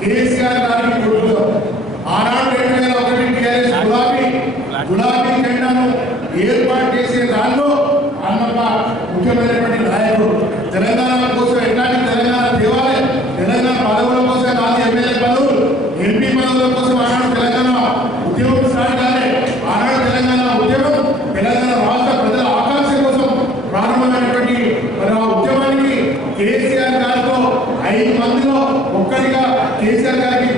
కేసీఆర్ గారికి కొడుకు ఆనాడు 2001 టీఆర్ఎస్ గులాబీ జెండాను ఏర్పాటు చేసే దానిలో అన్నప్ప ముఖ్యమైనటువంటి నాయకుడు. తెలంగాణ కోసం ఎట్లాంటి తెలంగాణ తేవాలి, తెలంగాణ పదవుల కోసం కాదు, ఎమ్మెల్యే పదవులు ఎంపీ పదవుల కోసం ఆనాడు తెలంగాణ ఉద్యమం స్టార్ట్ కాలే. ఆనాడు తెలంగాణ ఉద్యమం తెలంగాణ రాష్ట్ర ప్రజల ఆకాంక్ష కోసం ప్రారంభమైనటువంటి మరి ఆ ఉద్యమానికి కేసీఆర్ గారితో 5 మందిలో ఒక్కరిగా కేసీఆర్ గారికి